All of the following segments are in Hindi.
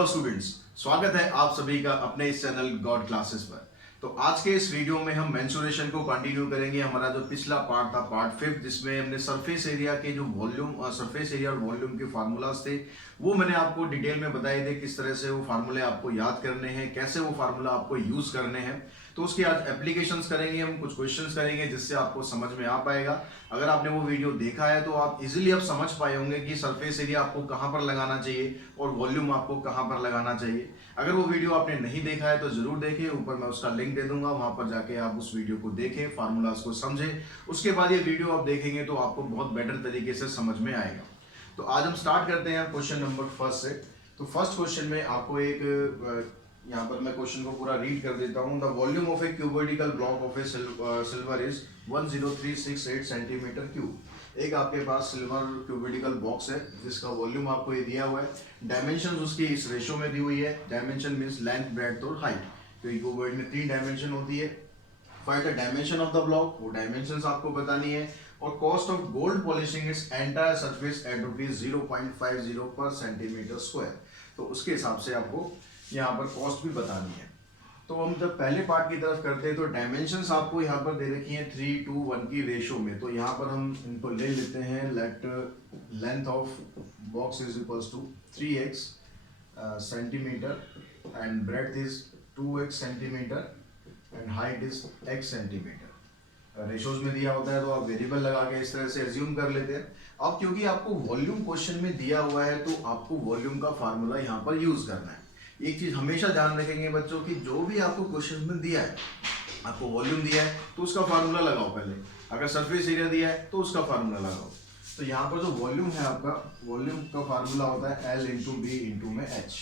हेलो स्टूडेंट्स, स्वागत है आप सभी का अपने इस चैनल गॉड क्लासेस पर। तो आज के इस वीडियो में हम मेंसुरेशन को कंटिन्यू करेंगे। हमारा जो पिछला पार्ट था, पार्ट 5, जिसमें हमने सरफेस एरिया के जो वॉल्यूम और सरफेस एरिया और वॉल्यूम के फार्मूलाज थे वो मैंने आपको डिटेल में बताए थे, किस तरह से वो फार्मूले आपको याद करने हैं, कैसे वो फार्मूला आपको यूज करने हैं। तो उसकी आज एप्लीकेशंस करेंगे, हम कुछ क्वेश्चंस करेंगे जिससे आपको समझ में आ पाएगा। अगर आपने वो वीडियो देखा है तो आप इजीली अब समझ पाए होंगे कि सरफेस एरिया आपको कहाँ पर लगाना चाहिए और वॉल्यूम आपको कहाँ पर लगाना चाहिए। अगर वो वीडियो आपने नहीं देखा है तो जरूर देखें, ऊपर मैं उसका लिंक दे दूंगा, वहां पर जाके आप उस वीडियो को देखें, फार्मूलाज को समझें। उसके बाद ये वीडियो आप देखेंगे तो आपको बहुत बेटर तरीके से समझ में आएगा। तो आज हम स्टार्ट करते हैं क्वेश्चन नंबर फर्स्ट से। तो फर्स्ट क्वेश्चन में आपको एक यहाँ पर मैं क्वेश्चन को पूरा रीड कर देता हूँ। The volume of a cuboidical block of a silver is 10368 centimetre cube. एक आपके पास सिल्वर क्यूबिडिकल बॉक्स है जिसका वॉल्यूम आपको ये दिया हुआ है। डायमेंशन उसकी इस रेशो में दी हुई है। डायमेंशन मींस लेंथ, ब्रेड्थ और हाइट। तो क्यूबॉइड में 3 डायमेंशन होती है। Find the dimension of the block, वो डायमेंशंस आपको बतानी है। और cost of gold polishing its entire surface at ₹0.50 पर सेंटीमीटर स्क्वायर। तो उसके हिसाब से आपको यहाँ पर कॉस्ट भी बतानी है। तो हम जब पहले पार्ट की तरफ करते हैं तो डायमेंशंस आपको यहाँ पर दे रखी हैं 3:1 की रेशो में। तो यहाँ पर हम इनको ले लेते हैं। Let length of box is equals to 3x centimetre and breadth is 2x centimetre and height is x centimetre. Ratios में दिया होता है तो आप वेरिएबल लगा के इस तरह से एज्यूम कर लेते हैं। अब क्योंकि आपको वॉल्यूम क्वेश्चन में दिया हुआ है तो आपको वॉल्यूम का फार्मूला यहाँ पर यूज करना है। एक चीज हमेशा ध्यान रखेंगे बच्चों की, जो भी आपको क्वेश्चन में दिया है, आपको वॉल्यूम दिया है तो उसका फार्मूला लगाओ पहले। अगर सरफेस एरिया दिया है तो उसका फार्मूला लगाओ। तो यहाँ पर जो वॉल्यूम है आपका, वॉल्यूम का फार्मूला होता है L इंटू बी इंटू में H।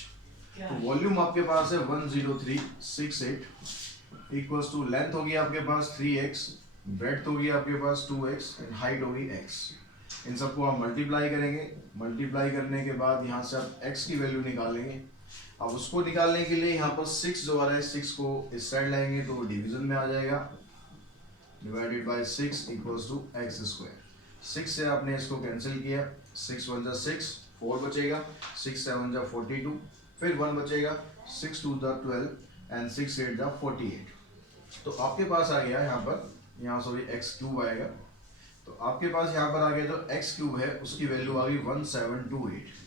तो वॉल्यूम आपके पास है 10368 इक्वल्स टू लेंथ होगी आपके पास 3x, ब्रेड्थ होगी आपके पास 2x एंड हाइट होगी x। इन सबको आप मल्टीप्लाई करेंगे। मल्टीप्लाई करने के बाद यहाँ से आप x की वैल्यू निकालेंगे। अब उसको निकालने के लिए यहाँ पर 6 जो आ रहा है, 6 को इस साइड लाएंगे तो डिवीजन में आ जाएगा। Divided by 6 equals to x square. 6 से आपने इसको कैंसिल किया, 6 1 जा 6, 4 बचेगा, 6 7 जा 42, फिर 1 बचेगा, 6 2 जा 12 एंड 6 8 जा 48। तो आपके पास आ गया यहाँ पर, यहाँ सॉरी x क्यूब आएगा। तो आपके पास यहाँ पर आ गया जो x क्यूब है उसकी वैल्यू आ गई 1728।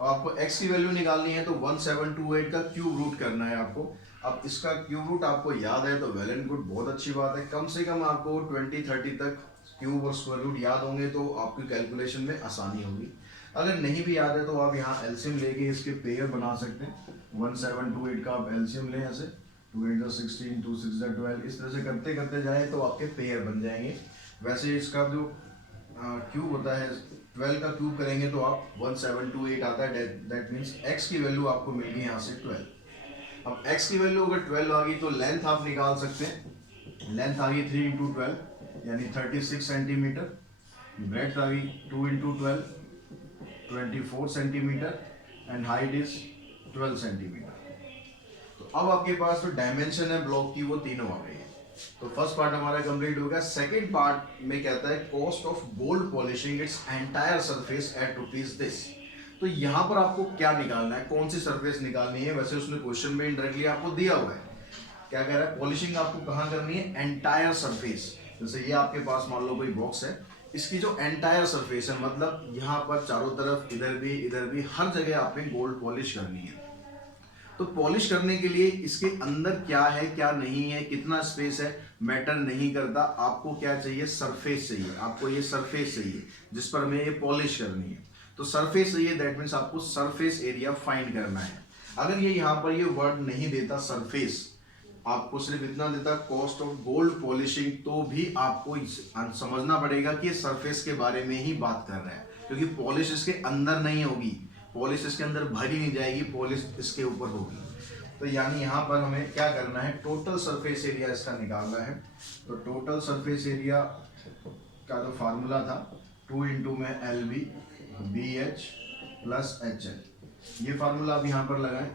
अब आपको x की वैल्यू निकालनी है तो 1728 का क्यूब रूट करना है आपको। अब इसका क्यूब रूट आपको याद है तो वेल एंड गुड, बहुत अच्छी बात है। कम से कम आपको 20-30 तक क्यूब और स्क्वायर रूट याद होंगे तो आपकी कैलकुलेशन में आसानी होगी। अगर नहीं भी याद है तो आप यहाँ एलसीएम लेके इसके पेयर बना सकते हैं। 1728 का आप एलसीएम लें ऐसे, 2 8 16, 2 6 12, इस तरह से करते करते जाए तो आपके पेयर बन जाएंगे। वैसे इसका जो क्यूब होता है 12 का क्यूब करेंगे तो आप 1728 आता है। दैट मीन्स x की वैल्यू आपको मिल गई यहाँ से 12। अब x की वैल्यू अगर 12 आ गई तो लेंथ आप निकाल सकते हैं। लेंथ आ गई 3 इंटू 12 यानी 36 सेंटीमीटर। ब्रेड्थ आ गई 2 into 12 24 centimetre and height is 12 centimetre. तो अब आपके पास जो डायमेंशन है ब्लॉक की वो तीनों आ गई है। तो फर्स्ट पार्ट हमारा कंप्लीट हो गया। सेकंड पार्ट में कहता है cost of gold polishing its entire surface at rupees this. तो यहाँ पर आपको क्या निकालना है, कौन सी सरफेस निकालनी है। वैसे उसने क्वेश्चन में इनडायरेक्टली आपको दिया हुआ है, क्या कह रहा है, पॉलिशिंग आपको कहाँ करनी है, एंटायर सरफेस। जैसे ये आपके पास मान लो कोई बॉक्स है, इसकी जो एंटायर सरफेस है मतलब यहाँ पर चारों तरफ, इधर भी हर जगह आपने गोल्ड पॉलिश करनी है। तो पॉलिश करने के लिए इसके अंदर क्या है क्या नहीं है, कितना स्पेस है, मैटर नहीं करता। आपको क्या चाहिए, सरफेस चाहिए। आपको ये सरफेस चाहिए जिस पर हमें ये पॉलिश करनी है। तो सरफेस चाहिए, दैट मीन्स आपको सरफेस एरिया फाइंड करना है। अगर ये यहाँ पर ये वर्ड नहीं देता सरफेस, आपको सिर्फ इतना देता कॉस्ट ऑफ गोल्ड पॉलिशिंग, तो भी आपको समझना पड़ेगा कि सरफेस के बारे में ही बात कर रहा है, क्योंकि पॉलिश इसके अंदर नहीं होगी, पॉलिश इसके अंदर भरी नहीं जाएगी, पॉलिश इसके ऊपर होगी। तो यानी यहाँ पर हमें क्या करना है, टोटल सरफेस एरिया इसका निकालना है। तो टोटल सरफेस एरिया का जो फार्मूला था 2 इंटू में LB BH प्लस HL, ये फार्मूला आप यहाँ पर लगाएं।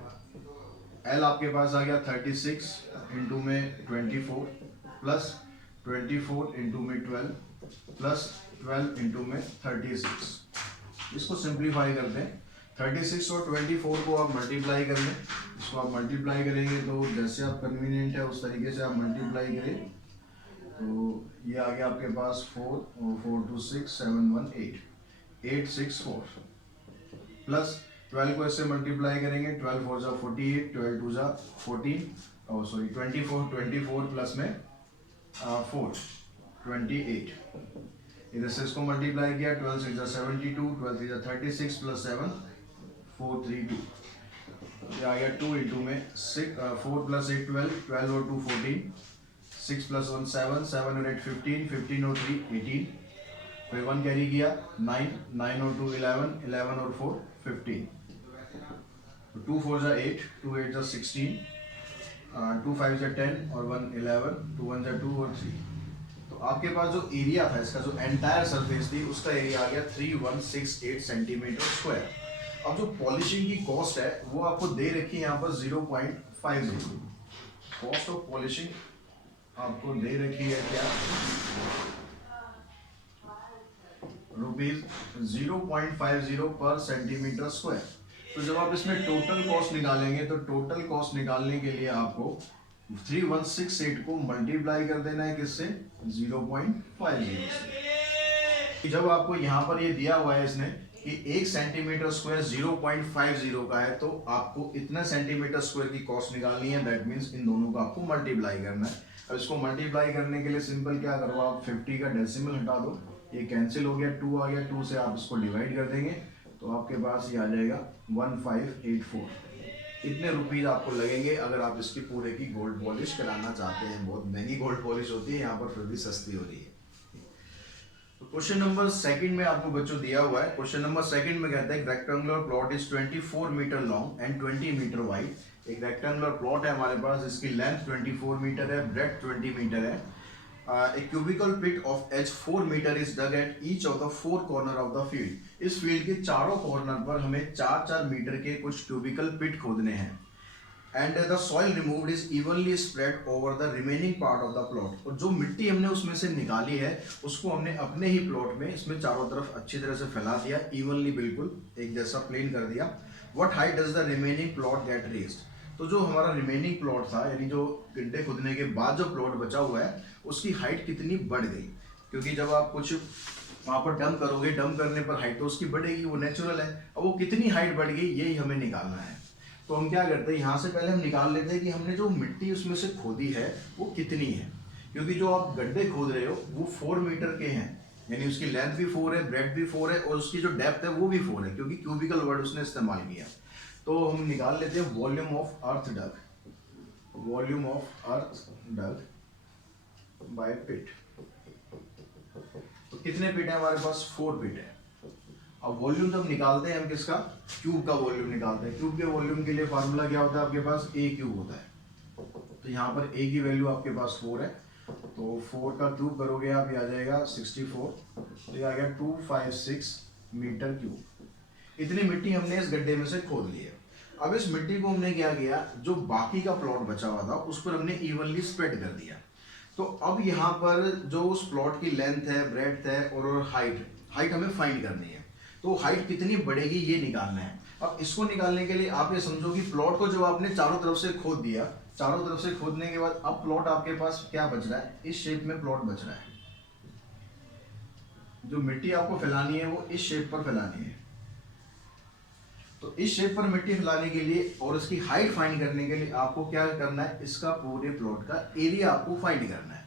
L आपके पास आ गया 36 इंटू में 24 प्लस 24 इंटू में 12 प्लस 12 इंटू में 36। इसको सिंप्लीफाई करते हैं 36 और 24 को आप मल्टीप्लाई कर लें। इसको आप मल्टीप्लाई करेंगे तो जैसे आप कन्वीनियंट है उस तरीके से आप मल्टीप्लाई करें। तो ये आ गया आपके पास 4 और 4 2 6 7 1 8 8 6 4 प्लस 12 को इससे मल्टीप्लाई करेंगे। 12 4 जा 48, 12 2 जा 14 और सॉरी 24 प्लस में 4 28। इधर से इसको मल्टीप्लाई किया। 12 6 जा 72, 12 3 जा 36 प्लस 7 4 3 2। ये आ गया 2 इंटू में 4 प्लस 8 12, 12 और 2 14, 6 प्लस 1 7, 7 और 8 15, 15 और 3 18, फिर 1 कैरी किया 9, 9 और 2 11, 11 और 4 15। 2 4 जा 8, 2 8 जा 16, 2 5 जा 10 और 1 11, 2 1 जा 2 और 3। तो आपके पास जो एरिया था इसका, जो एंटायर सरफेस थी उसका एरिया आ गया 3168 सेंटीमीटर स्क्वायर। अब जो पॉलिशिंग की कॉस्ट है वो आपको दे रखी है यहाँ पर 0.50। कॉस्ट ऑफ पॉलिशिंग आपको दे रखी है क्या, ₹0.50 पर सेंटीमीटर स्क्वायर। तो जब आप इसमें टोटल कॉस्ट निकालेंगे तो टोटल कॉस्ट निकालने के लिए आपको 3168 को मल्टीप्लाई कर देना है किससे, 0.50 से। जब आपको यहाँ पर ये दिया हुआ है इसने कि 1 सेंटीमीटर स्क्वायर 0.50 का है, तो आपको इतना सेंटीमीटर स्क्वायर की कॉस्ट निकालनी है। दैट मीन्स इन दोनों को आपको मल्टीप्लाई करना है। अब इसको मल्टीप्लाई करने के लिए सिंपल क्या करो, आप 50 का डेसिमल हटा दो, ये कैंसिल हो गया, 2 आ गया, 2 से आप इसको डिवाइड कर देंगे तो आपके पास ये आ जाएगा 1584। इतने रुपीज आपको लगेंगे अगर आप इसकी पूरे की गोल्ड पॉलिश कराना चाहते हैं। बहुत महंगी गोल्ड पॉलिश होती है, यहाँ पर फिर भी सस्ती हो रही है। तो क्वेश्चन नंबर सेकंड में आपको बच्चों दिया हुआ है। क्वेश्चन नंबर सेकंड में कहता है rectangular plot is 24 metre long and 20 metre wide. एक रेक्टेंगुलर प्लॉट है हमारे पास, इसकी लेंथ 24 मीटर है, ब्रेड्थ 20 मीटर है। A cubical pit of edge 4 meter is dug at each of the 4 corner of the field। इस फील्ड के चारों कॉर्नर पर हमें 4-4 मीटर के कुछ क्यूबिकल पिट खोदने हैं। And the soil removed is evenly spread over the remaining part of the plot. और जो मिट्टी हमने उसमें से निकाली है उसको हमने अपने ही प्लॉट में इसमें चारों तरफ अच्छी तरह से फैला दिया, इवनली बिल्कुल एक जैसा प्लेन कर दिया। What height does the remaining plot get raised. तो जो हमारा रिमेनिंग प्लॉट था, यानी जो गड्ढे खुदने के बाद जो प्लॉट बचा हुआ है उसकी हाइट कितनी बढ़ गई, क्योंकि जब आप कुछ वहां पर डंप करोगे, डंप करने पर हाइट तो उसकी बढ़ेगी, वो नेचुरल है। अब वो कितनी हाइट बढ़ गई यही हमें निकालना है। तो हम क्या करते हैं, यहाँ से पहले हम निकाल लेते हैं कि हमने जो मिट्टी उसमें से खोदी है वो कितनी है। क्योंकि जो आप गड्ढे खोद रहे हो वो 4 मीटर के हैं, यानी उसकी लेंथ भी 4 है, ब्रेड्थ भी 4 है और उसकी जो डेप्थ है वो भी 4 है, क्योंकि क्यूबिकल वर्ड उसने इस्तेमाल किया। तो हम निकाल लेते हैं volume of earth dug, volume of earth dug by pit. तो कितने पिट है हमारे पास, 4 पिट है। अब वॉल्यूम जब निकालते हैं हम किसका, क्यूब का वॉल्यूम निकालते हैं। क्यूब के वॉल्यूम के लिए फार्मूला क्या होता है आपके पास, ए क्यूब होता है। तो यहाँ पर ए की वैल्यू आपके पास 4 है, तो 4 का क्यूब करोगे आप, ये आ जाएगा 64। तो ये आ गया 256 मीटर क्यूब। इतनी मिट्टी हमने इस गड्ढे में से खोद ली है। अब इस मिट्टी को हमने क्या किया, जो बाकी का प्लॉट बचा हुआ था उस पर हमने इवनली स्प्रेड कर दिया। तो अब यहाँ पर जो उस प्लॉट की लेंथ है, ब्रेड्थ है और हाइट हमें फाइंड करनी है। तो हाइट कितनी बढ़ेगी ये निकालना है। अब इसको निकालने के लिए आप ये समझो कि प्लॉट को जो आपने चारों तरफ से खोद दिया, चारों तरफ से खोदने के बाद अब प्लॉट आपके पास क्या बच रहा है, इस शेप में प्लॉट बच रहा है। जो मिट्टी आपको फैलानी है वो इस शेप पर फैलानी है। तो इस शेप पर मिट्टी फैलाने के लिए और इसकी हाइट फाइंड करने के लिए आपको क्या करना है, इसका पूरे प्लॉट का एरिया आपको फाइंड करना है।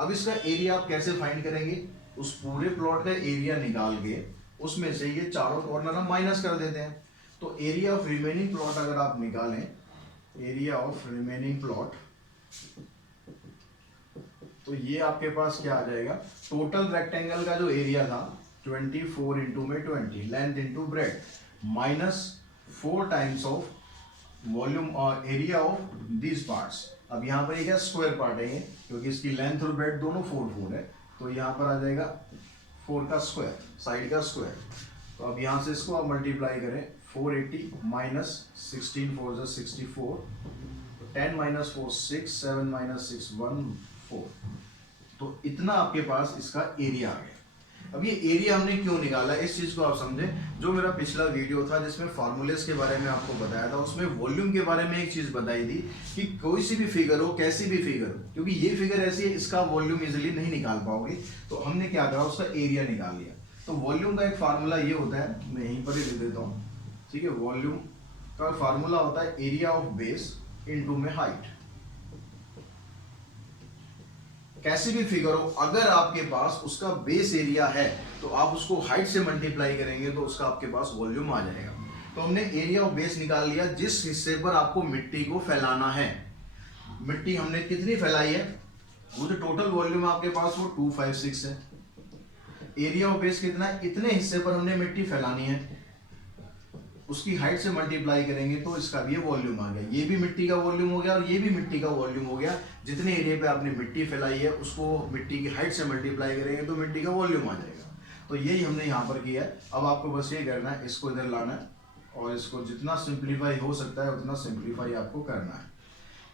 अब इसका एरिया आप कैसे फाइंड करेंगे, उस पूरे प्लॉट का एरिया निकाल के उसमें से ये चारों कॉर्नर हम माइनस कर देते हैं। तो एरिया ऑफ रिमेनिंग प्लॉट अगर आप निकालें, एरिया ऑफ रिमेनिंग प्लॉट, तो ये आपके पास क्या आ जाएगा, टोटल रेक्टेंगल का जो एरिया था 24 इंटू में 20, length into breadth minus 4 times of volume और एरिया ऑफ दीज पार्ट्स। अब यहाँ पर क्या स्क्वायर पार्ट है ये, क्योंकि इसकी लेंथ और ब्रेड्थ दोनों 4 है, तो यहाँ पर आ जाएगा 4 का स्क्वायर, साइड का स्क्वायर। तो अब यहाँ से इसको आप मल्टीप्लाई करें, 480 माइनस 16 4 जा 64, 10 माइनस 4 6, 7 माइनस 6 1 4। तो इतना आपके पास इसका एरिया आ गया। अब ये एरिया हमने क्यों निकाला, इस चीज को आप समझे। जो मेरा पिछला वीडियो था जिसमें फार्मूलेस के बारे में आपको बताया था, उसमें वॉल्यूम के बारे में एक चीज बताई थी कि कोई सी भी फिगर हो, कैसी भी फिगर हो, क्योंकि ये फिगर ऐसी है इसका वॉल्यूम इजिली नहीं निकाल पाओगे, तो हमने क्या करा, उसका एरिया निकाल लिया। तो वॉल्यूम का एक फार्मूला ये होता है, मैं यहीं पर ही लिख देता हूँ, ठीक है। वॉल्यूम का फार्मूला होता है एरिया ऑफ बेस इनटू में हाइट। कैसी भी फिगर हो, अगर आपके पास उसका बेस एरिया है तो आप उसको हाइट से मल्टीप्लाई करेंगे तो उसका आपके पास वॉल्यूम आ जाएगा। तो हमने एरिया ऑफ बेस निकाल लिया, जिस हिस्से पर आपको मिट्टी को फैलाना है। मिट्टी हमने कितनी फैलाई है, वो जो टोटल वॉल्यूम आपके पास वो 256 है। एरिया ऑफ बेस कितना है, इतने हिस्से पर हमने मिट्टी फैलानी है, उसकी हाइट से मल्टीप्लाई करेंगे तो इसका भी वॉल्यूम आ गया। ये भी मिट्टी का वॉल्यूम हो गया और ये भी मिट्टी का वॉल्यूम हो गया। जितने एरिया पे आपने मिट्टी फैलाई है उसको मिट्टी की हाइट से मल्टीप्लाई करेंगे तो मिट्टी का वॉल्यूम आ जाएगा। तो यही हमने यहाँ पर किया है। अब आपको बस ये करना है, इसको इधर लाना है और इसको जितना सिंप्लीफाई हो सकता है उतना सिंप्लीफाई आपको करना है।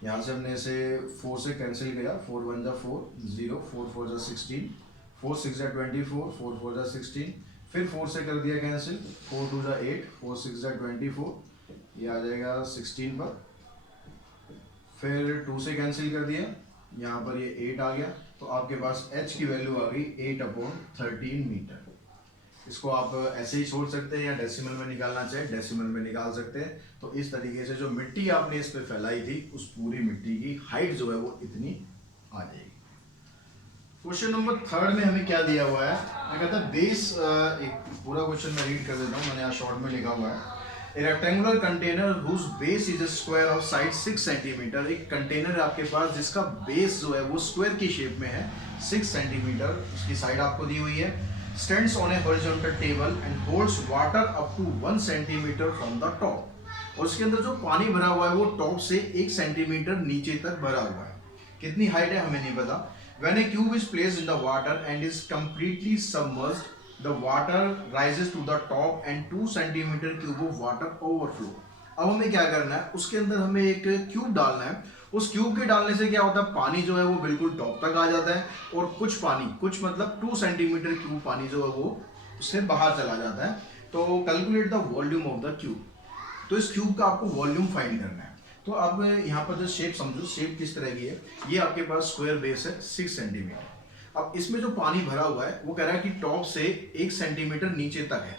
यहाँ से हमने इसे 4 से कैंसिल किया, 4 1 जा 4, 0, 4 4 जा 16, 4 6 जा 24, 4 4 जा 16, फिर 4 से कर दिया कैंसिल, 4 2 जा 8, 4 6 जा 24, ये आ जाएगा 16 पर। फिर 2 से कैंसिल कर दिया, यहाँ पर ये 8 आ गया, तो आपके पास h की वैल्यू आ गई 8/13 मीटर। इसको आप ऐसे ही छोड़ सकते हैं या डेसिमल में निकालना चाहे डेसिमल में निकाल सकते हैं। तो इस तरीके से जो मिट्टी आपने इस पे फैलाई थी उस पूरी मिट्टी की हाइट जो है वो इतनी आ जाएगी। क्वेश्चन नंबर 3 में हमें क्या दिया हुआ है, मैं कहता बेस, एक पूरा क्वेश्चन मैं रीड कर देता हूँ, मैंने यहाँ शॉर्ट में लिखा हुआ है। A rectangular container whose base is a square of side 6 centimetre. एक कंटेनर आपके पास जिसका बेस जो है वो स्क्वायर की शेप में है, 6 सेंटीमीटर उसकी साइड आपको दी हुई है। Stands on a horizontal table and holds water up to 1 centimetre from the top। और उसके अंदर जो पानी भरा हुआ है वो टॉप से 1 सेंटीमीटर नीचे तक भरा हुआ है। कितनी हाइट है हमें नहीं पता। When a cube is placed in the water and is completely submerged, the water rises to the top and 2 centimeter cube of water overflow। अब हमें क्या करना है, उसके अंदर हमें एक क्यूब डालना है। उस क्यूब के डालने से क्या होता है, पानी जो है वो बिल्कुल टॉप तक आ जाता है और कुछ पानी, कुछ मतलब 2 सेंटीमीटर क्यूब पानी जो है वो उससे बाहर चला जाता है। तो calculate the volume of the cube. तो इस क्यूब का आपको वॉल्यूम फाइंड करना है। तो अब यहाँ पर जो शेप समझो, शेप किस तरह की है, ये आपके पास स्क्वायर बेस है 6 सेंटीमीटर। अब इसमें जो पानी भरा हुआ है वो कह रहा है कि टॉप से 1 सेंटीमीटर नीचे तक है,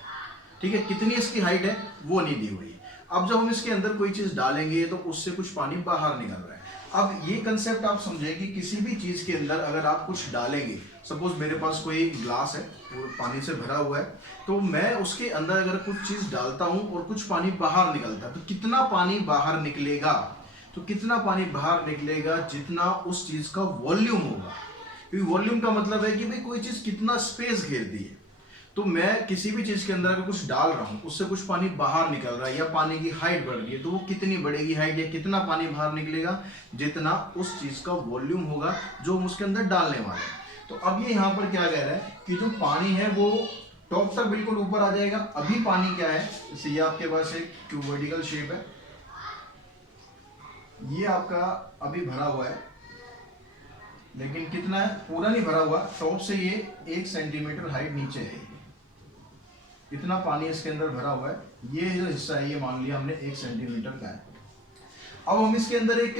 ठीक है। कितनी इसकी हाइट है वो नहीं दी हुई है। अब जब हम इसके अंदर कोई चीज डालेंगे तो उससे कुछ पानी बाहर निकल रहा है। अब ये कंसेप्ट आप समझे कि किसी भी चीज के अंदर अगर आप कुछ डालेंगे, सपोज मेरे पास कोई ग्लास है वो पानी से भरा हुआ है, तो मैं उसके अंदर अगर कुछ चीज डालता हूं और कुछ पानी बाहर निकलता है, तो कितना पानी बाहर निकलेगा, तो कितना पानी बाहर निकलेगा जितना उस चीज का वॉल्यूम होगा। क्योंकि वॉल्यूम का मतलब है कि भाई कोई चीज कितना स्पेस घेरती है। तो मैं किसी भी चीज के अंदर अगर कुछ डाल रहा हूं, उससे कुछ पानी बाहर निकल रहा है या पानी की हाइट बढ़ रही है, तो वो कितनी बढ़ेगी हाइट, या कितना पानी बाहर निकलेगा जितना उस चीज का वॉल्यूम होगा जो हम उसके अंदर डालने वाले हैं। तो अब ये यहाँ पर क्या कह रहा है कि जो पानी है वो टॉप तक बिल्कुल ऊपर आ जाएगा। अभी पानी क्या है, जैसे ये आपके पास एक क्यूबोइडिकल शेप है, ये आपका अभी भरा हुआ है, लेकिन कितना है, पूरा नहीं भरा हुआ। टॉप से ये 1 सेंटीमीटर हाइट नीचे है, इतना पानी इसके अंदर भरा हुआ है। ये जो हिस्सा है ये मान लिया हमने 1 सेंटीमीटर का है। अब हम इसके अंदर एक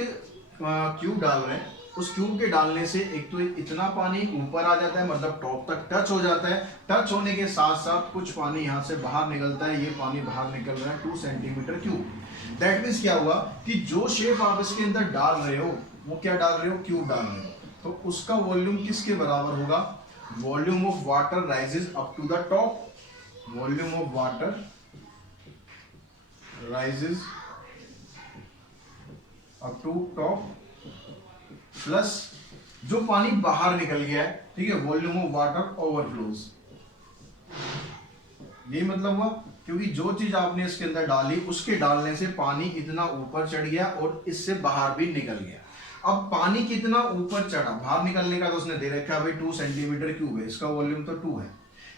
क्यूब डाल रहे हैं। उस क्यूब के डालने से एक तो इतना पानी ऊपर आ जाता है, मतलब टॉप तक टच हो जाता है। टच होने के साथ साथ कुछ पानी यहाँ से बाहर निकलता है, ये पानी बाहर निकल रहा है 2 सेंटीमीटर क्यूब। दैट मीन्स क्या हुआ कि जो शेप आप इसके अंदर डाल रहे हो वो क्या डाल रहे हो, क्यूब डाल रहे हो, तो उसका वॉल्यूम किसके बराबर होगा, volume of water rises up to the top. Volume of water rises up to top plus जो पानी बाहर निकल गया है, ठीक है, वॉल्यूम ऑफ वाटर ओवरफ्लोज। यही मतलब हुआ, क्योंकि जो चीज आपने इसके अंदर डाली उसके डालने से पानी इतना ऊपर चढ़ गया और इससे बाहर भी निकल गया। अब पानी कितना ऊपर चढ़ा, बाहर निकलने का तो उसने दे रखा है भाई 2 सेंटीमीटर क्यूब है, इसका वॉल्यूम तो 2 है,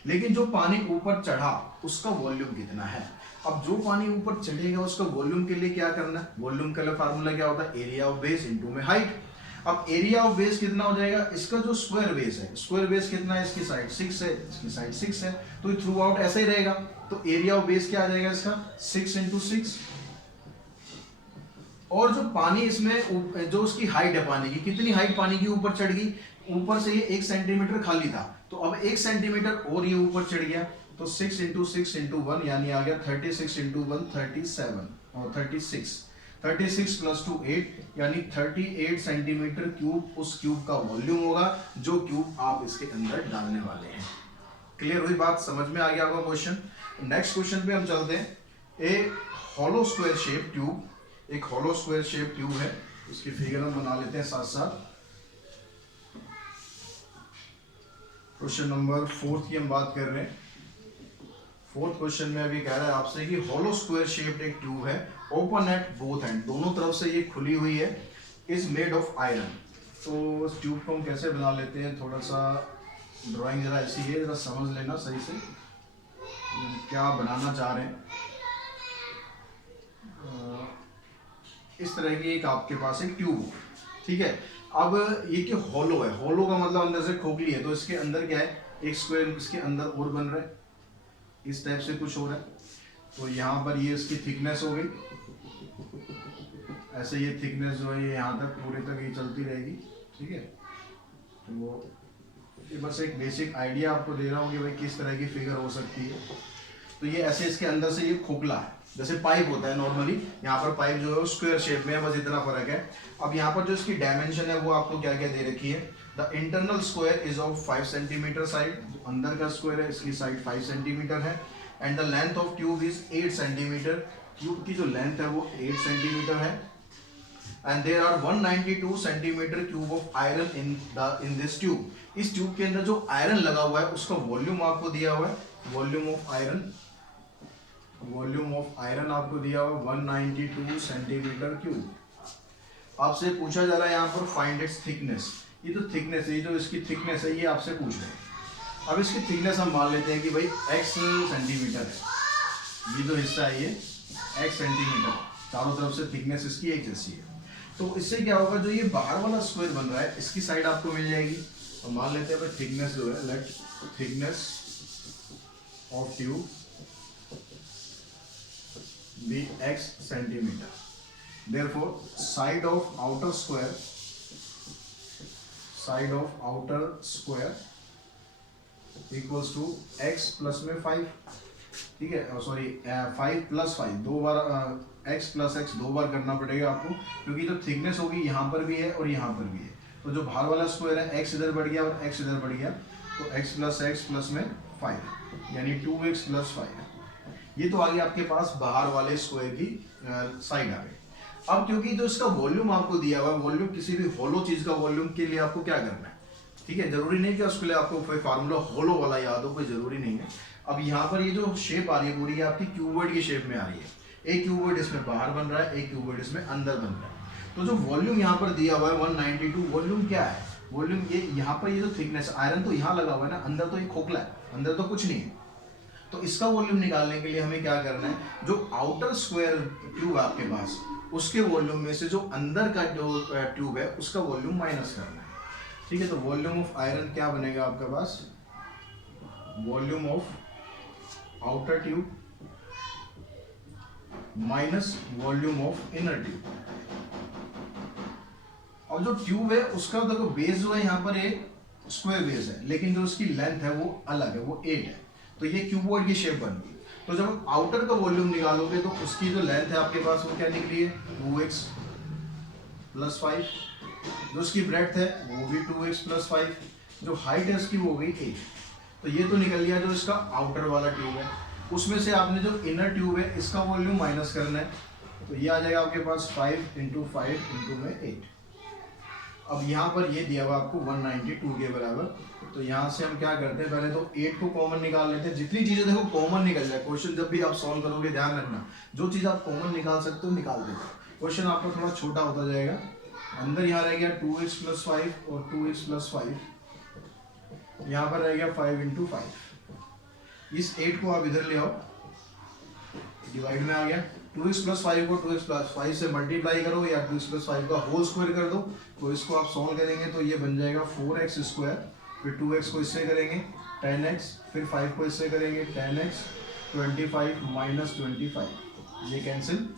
लेकिन जो पानी ऊपर चढ़ा उसका वॉल्यूम कितना है। अब जो पानी ऊपर चढ़ेगा उसका वॉल्यूम के लिए क्या करना है, वॉल्यूम का फार्मूला क्या होता है, एरिया ऑफ बेस इनटू में हाइट। अब एरिया ऑफ बेस कितना हो जाएगा, इसका जो स्क्वायर बेस है, स्क्वायर बेस कितना है, इसकी साइड 6 है, इसकी साइड 6 है, तो थ्रू आउट ऐसा ही रहेगा। तो एरिया ऑफ बेस क्या आ जाएगा इसका 6 × 6। और जो पानी इसमें जो उसकी हाइट है पानी की, कितनी हाइट पानी की ऊपर चढ़ गई, ऊपर से ये 1 सेंटीमीटर खाली था, तो अब 1 सेंटीमीटर और ये ऊपर चढ़ गया, तो 6 × 6 × 1 यानी आ गया 36 × 1 37 और 36 प्लस 2 8 यानी 38 सेंटीमीटर क्यूब उस क्यूब का वॉल्यूम होगा जो क्यूब आप इसके अंदर डालने वाले हैं। क्लियर हुई बात, समझ में आ गया होगा क्वेश्चन। नेक्स्ट क्वेश्चन पे हम चलते हैं। एक हॉलो स्क्वायर शेप ट्यूब, एक हॉलो स्क्वायर शेप ट्यूब है, उसकी फिगर हम बना लेते हैं साथ साथ। क्वेश्चन नंबर 4 की हम बात कर रहे हैं। 4th क्वेश्चन में अभी कह रहा है आपसे कि हॉलो स्क्वायर शेप्ड एक ट्यूब है, ओपन एट बोथ एंड, दोनों तरफ से ये खुली हुई है, इज मेड ऑफ आयरन। तो इस ट्यूब को हम कैसे बना लेते हैं, थोड़ा सा ड्राइंग जरा ऐसी है, जरा समझ लेना सही से क्या बनाना चाह रहे हैं। इस तरह की एक आपके पास एक ट्यूब हो, ठीक है। अब ये कि हॉलो है, हॉलो का मतलब अंदर से खोखली है, तो इसके अंदर क्या है, एक स्क्वायर इसके अंदर और बन रहा है, इस टाइप से कुछ हो रहा है। तो यहाँ पर ये इसकी थिकनेस हो गई, ऐसे ये थिकनेस जो है ये यहाँ तक पूरे तक ये चलती रहेगी, ठीक है। तो ये बस एक बेसिक आइडिया आपको दे रहा हूँ कि भाई किस तरह की फिगर हो सकती है। तो ये ऐसे इसके अंदर से ये खोखला है, जैसे पाइप होता है नॉर्मली, यहाँ पर पाइप जो है वो स्क्वायर शेप में है, बस इतना फर्क है। अब यहाँ पर जो इसकी डायमेंशन है वो आपको क्या क्या दे रखी है, the internal square is of 5 centimetre side, अंदर का स्क्वायर है इसकी साइड 5 सेंटीमीटर है, and the length of tube is 8 centimetre, tube की जो लेंथ है वो 8 सेंटीमीटर है, and there are 192 centimetre cube of iron in this tube. इस ट्यूब के अंदर जो आयरन लगा हुआ है उसका वॉल्यूम आपको दिया हुआ है, वॉल्यूम ऑफ आयरन आपको दिया हुआ 192 सेंटीमीटर क्यूब। आपसे पूछा जा रहा है यहाँ पर फाइंड इट्स थिकनेस, ये तो थिकनेस है, ये जो इसकी थिकनेस है ये आपसे पूछ रहे हैं। अब इसकी थिकनेस हम मान लेते हैं कि भाई x सेंटीमीटर है, ये जो हिस्सा है ये x सेंटीमीटर, चारों तरफ से थिकनेस इसकी एक जैसी है। तो इससे क्या होगा, जो ये बाहर वाला स्क्वायर बन रहा है इसकी साइड आपको मिल जाएगी। तो मान लेते हैं भाई थिकनेस जो है, let thickness of tube be x centimetre, therefore side of outer square equals to x plus में 5, ठीक है, सॉरी 5 + 5, दो बार x + x दो बार करना पड़ेगा आपको, क्योंकि जो थिकनेस होगी यहाँ पर भी है और यहाँ पर भी है। तो जो बाहर वाला स्क्वायर है x इधर बढ़ गया और x इधर बढ़ गया, तो x + x प्लस में 5 यानी 2x + 5। ये तो आ गया आपके पास बाहर वाले स्क्वायर की साइड आ गई। अब क्योंकि जो इसका वॉल्यूम आपको दिया हुआ है, वॉल्यूम किसी भी हॉलो चीज का वॉल्यूम के लिए आपको क्या करना है, ठीक है, जरूरी नहीं कि उसके लिए आपको कोई फार्मूला हॉलो वाला याद हो, कोई जरूरी नहीं है। अब यहाँ पर ये जो शेप आ रही है पूरी आपकी क्यूबॉइड की शेप में आ रही है, एक क्यूबॉइड इसमें बाहर बन रहा है, एक क्यूबॉइड इसमें अंदर बन रहा है। तो जो वॉल्यूम यहाँ पर दिया हुआ है 192, वॉल्यूम क्या है, वॉल्यूम ये यहाँ पर ये जो थिकनेस आयरन तो यहाँ लगा हुआ है ना, अंदर तो ये खोखला है, अंदर तो कुछ नहीं है। तो इसका वॉल्यूम निकालने के लिए हमें क्या करना है, जो आउटर स्क्वायर ट्यूब आपके पास उसके वॉल्यूम में से जो अंदर का जो ट्यूब है उसका वॉल्यूम माइनस करना है, ठीक है। तो वॉल्यूम ऑफ आयरन क्या बनेगा आपके पास, volume of outer tube minus volume of inner tube. और जो ट्यूब है उसका देखो बेस जो है यहाँ पर एक स्क्वायर बेस है, लेकिन जो उसकी लेंथ है वो अलग है, वो 8 है, तो ये क्यूबॉइड की शेप बन गई। तो जब आउटर का वॉल्यूम निकालोगे तो उसकी जो लेंथ है आपके पास वो क्या निकली है, 2x + 5, जो उसकी ब्रेड्थ है वो भी 2x + 5, जो हाइट है उसकी वो गई 8। तो ये तो निकल गया जो इसका आउटर वाला ट्यूब है। उसमें से आपने जो इनर ट्यूब है इसका वॉल्यूम माइनस करना है, तो ये आ जाएगा आपके पास 5 × 5 × में 8। अब यहाँ पर ये दिया हुआ आपको 192 के बराबर, तो यहाँ से हम क्या करते हैं, पहले तो 8 को कॉमन निकाल लेते हैं। जितनी चीजें देखो कॉमन निकल जाए, क्वेश्चन जब भी आप सॉल्व करोगे ध्यान रखना, जो चीज आप कॉमन निकाल सकते हो निकाल देना, क्वेश्चन आपका थोड़ा छोटा होता जाएगा। अंदर यहाँ रह गया 2x + 5 और 2x + 5, यहाँ पर रह गया 5 × 5। इस 8 को आप इधर ले आओ, डिवाइड में आ गया, 2x प्लस 5 को 2x प्लस 5 से मल्टीप्लाई करो या 2x प्लस 5 का होल स्क्वायर कर दो, तो इसको आप सॉल्व करेंगे तो ये बन जाएगा 4x स्क्वायर, फिर 2x को इससे करेंगे 10x, फिर 5 को इससे करेंगे 10x, 25 माइनस 25 ये कैंसिल,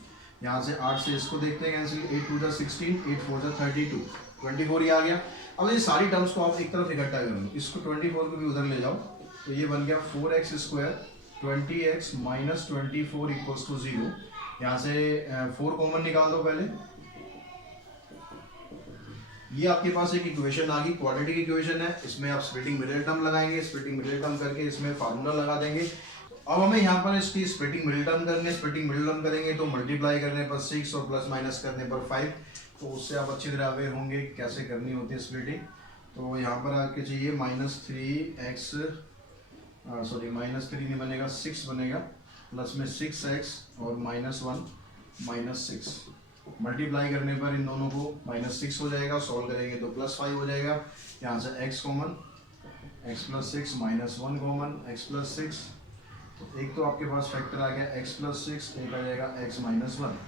यहाँ से 8 से इसको देखते हैं cancel, 8 two the 16, 8 four the 32, 24 ये आ गया। अब ये सारी टर्म्स को आप एक तरफ इकट्ठा कर लो, इसको 24 को भी उधर ले जाओ, तो ये बन गया 4x square 20x minus 24 equals to 0। यहाँ से 4 कॉमन निकाल दो पहले, ये आपके पास एक इक्वेशन आ गई, क्वाड्रेटिक इक्वेशन है, इसमें आप स्प्लिटिंग मिडिल टर्म लगाएंगे, स्प्लिटिंग मिडिल टर्म करके इसमें फार्मूला लगा देंगे। अब हमें यहाँ पर इसकी स्प्लिटिंग मिडिल टर्म करनी, स्प्लिटिंग मिडिल टर्म करेंगे तो मल्टीप्लाई करने पर 6 और प्लस माइनस करने पर 5, तो उससे आप अच्छी तरह अवेयर होंगे कैसे करनी होती है स्प्लिटिंग। तो यहाँ पर आके चाहिए -3x, सॉरी -3 नहीं बनेगा 6 बनेगा, प्लस में 6x और -1 -6, मल्टीप्लाई करने पर इन दोनों को -6 हो जाएगा, सॉल्व करेंगे तो +5 हो जाएगा। यहाँ से x common, x plus 6 -1 common, x plus 6, तो एक तो आपके पास फैक्टर आ गया x प्लस 6, एक आ जाएगा x माइनस 1,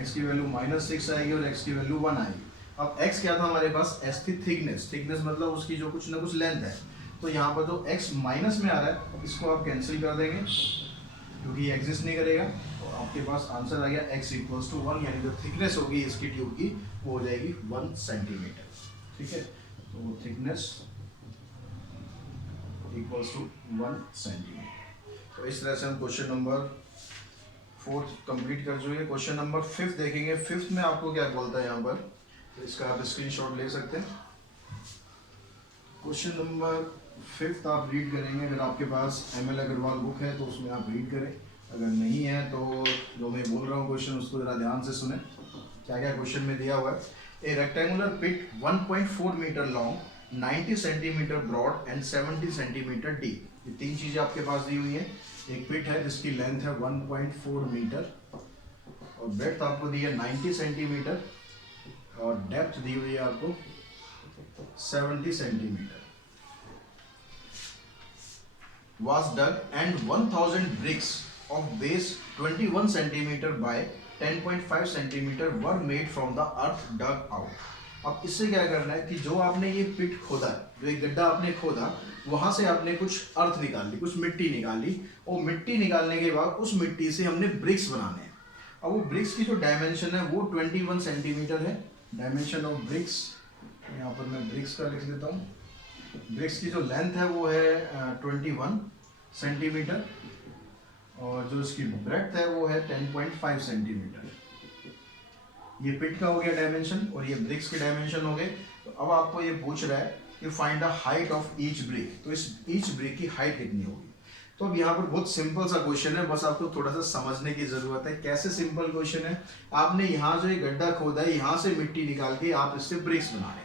x की वैल्यू -6 आएगी और x की वैल्यू 1 आएगी। अब x क्या था हमारे पास, s थी थिकनेस, थिकनेस मतलब उसकी जो कुछ ना कुछ लेंथ है, तो यहाँ पर जो x माइनस में आ रहा है इसको आप कैंसिल कर देंगे क्योंकि ये एग्जिस्ट नहीं करेगा, तो आपके पास आंसर आ गया x इक्वल्स टू 1, यानी जो थिकनेस होगी इसकी ट्यूब की वो हो जाएगी 1 सेंटीमीटर। ठीक है, तो थिकनेस इक्वल्स टू 1 सेंटीमीटर। तो इस तरह से हम क्वेश्चन नंबर 4 कंप्लीट कर चुके हैं। क्वेश्चन नंबर 5 देखेंगे। 5 में आपको क्या बोलता है यहाँ पर, तो इसका आप स्क्रीनशॉट ले सकते हैं। क्वेश्चन नंबर 5 आप रीड करेंगे, अगर आपके पास ML अग्रवाल बुक है तो उसमें आप रीड करें, अगर नहीं है तो जो मैं बोल रहा हूँ क्वेश्चन उसको ज़रा ध्यान से सुने। क्या क्या क्वेश्चन में दिया हुआ है, a rectangular pit 1.4 metre long, 90 centimetre broad and 70 centimetre deep, ये 3 चीज़ें आपके पास दी हुई हैं। एक पिट है जिसकी लेंथ है 1.4 मीटर और ब्रेड्थ आपको दी है 90 सेंटीमीटर और डेप्थ दी हुई है आपको 70 centimetre. Was dug and 1000 bricks of base 21 centimeter by 10.5 centimeter were made from the earth dug out। अब इससे क्या करना है कि जो आपने ये पिट खोदा, जो एक गड्ढा आपने खोदा, वहां से आपने कुछ अर्थ निकाल ली, कुछ मिट्टी निकाल ली, और मिट्टी निकालने के बाद उस मिट्टी से हमने ब्रिक्स बनाने हैं। अब वो ब्रिक्स की जो डायमेंशन है वो 21 सेंटीमीटर है, डायमेंशन ऑफ ब्रिक्स, यहाँ पर मैं ब्रिक्स का लिख देता हूँ। ब्रिक्स की जो लेंथ है वो है 21 सेंटीमीटर और जो इसकी ब्रेड्थ है वो है 10.5 सेंटीमीटर। ये पिट का हो गया डायमेंशन और ये ब्रिक्स के डायमेंशन हो गए। तो अब आपको ये पूछ रहा है कि find the height of each brick, तो इस ईच ब्रिक की हाइट कितनी होगी। तो अब यहाँ पर बहुत सिंपल सा क्वेश्चन है, बस आपको थोड़ा सा समझने की जरूरत है। कैसे सिंपल क्वेश्चन है, आपने यहाँ जो एक गड्ढा खोदा है, यहाँ से मिट्टी निकाल के आप इससे ब्रिक्स बना रहे हैं।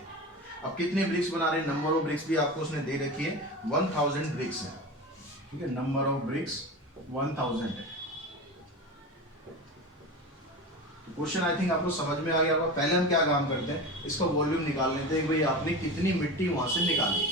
अब कितने ब्रिक्स बना रहे हैं, नंबर ऑफ ब्रिक्स भी आपको उसने दे रखी है, 1000 ब्रिक्स है। ठीक है, नंबर ऑफ ब्रिक्स 1000 है। क्वेश्चन आई थिंक आपको समझ में आ गया होगा। पहले हम क्या काम करते हैं, इसका वॉल्यूम निकाल लेते हैं, भाई आपने कितनी मिट्टी वहां से निकाली।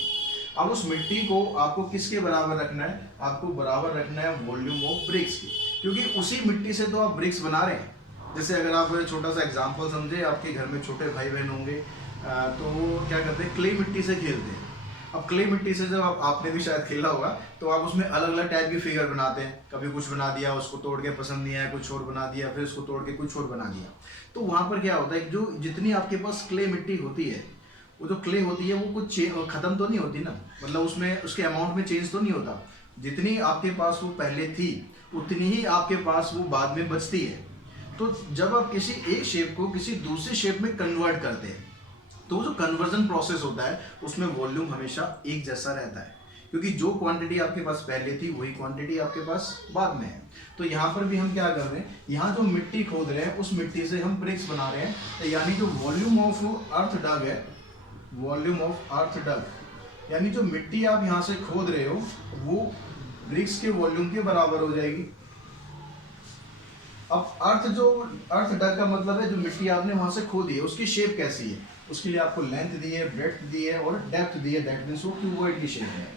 अब उस मिट्टी को आपको किसके बराबर रखना है, आपको बराबर रखना है वॉल्यूम ऑफ ब्रिक्स की, क्योंकि उसी मिट्टी से तो आप ब्रिक्स बना रहे हैं। जैसे अगर आप छोटा सा एग्जांपल समझे, आपके घर में छोटे भाई बहन होंगे तो वो क्या करते हैं, क्ले मिट्टी से खेलते हैं। अब क्ले मिट्टी से जब आपने भी शायद खेला होगा तो आप उसमें अलग अलग टाइप की फिगर बनाते हैं, कभी कुछ बना दिया, उसको तोड़ के पसंद नहीं आया, कुछ और बना दिया, फिर उसको तोड़ के कुछ और बना दिया। तो वहाँ पर क्या होता है, जो जितनी आपके पास क्ले मिट्टी होती है, वो जो क्ले होती है वो कुछ खत्म तो नहीं होती ना, मतलब उसमें उसके अमाउंट में चेंज तो नहीं होता। जितनी आपके पास वो पहले थी उतनी ही आपके पास वो बाद में बचती है। तो जब आप किसी एक शेप को किसी दूसरी शेप में कन्वर्ट करते हैं तो जो कन्वर्जन प्रोसेस होता है उसमें वॉल्यूम हमेशा एक जैसा रहता है, क्योंकि जो क्वांटिटी आपके पास पहले थी वही क्वांटिटी आपके पास बाद में है। तो यहाँ पर भी हम क्या कर रहे हैं, यहाँ जो मिट्टी खोद रहे हैं उस मिट्टी से हम ब्रिक्स बना रहे हैं। तो यानी जो वॉल्यूम ऑफ अर्थ डग है, वॉल्यूम ऑफ अर्थ डग यानी जो मिट्टी आप यहाँ से खोद रहे हो वो ब्रिक्स के वॉल्यूम के बराबर हो जाएगी। अब अर्थ डग का मतलब है जो मिट्टी आपने वहां से खोदी है उसकी शेप कैसी है, उसके लिए आपको लेंथ दी है, ब्रेड्थ दी है और डेप्थ दी है, दैट मींस वो क्यूबॉइड की शेप है।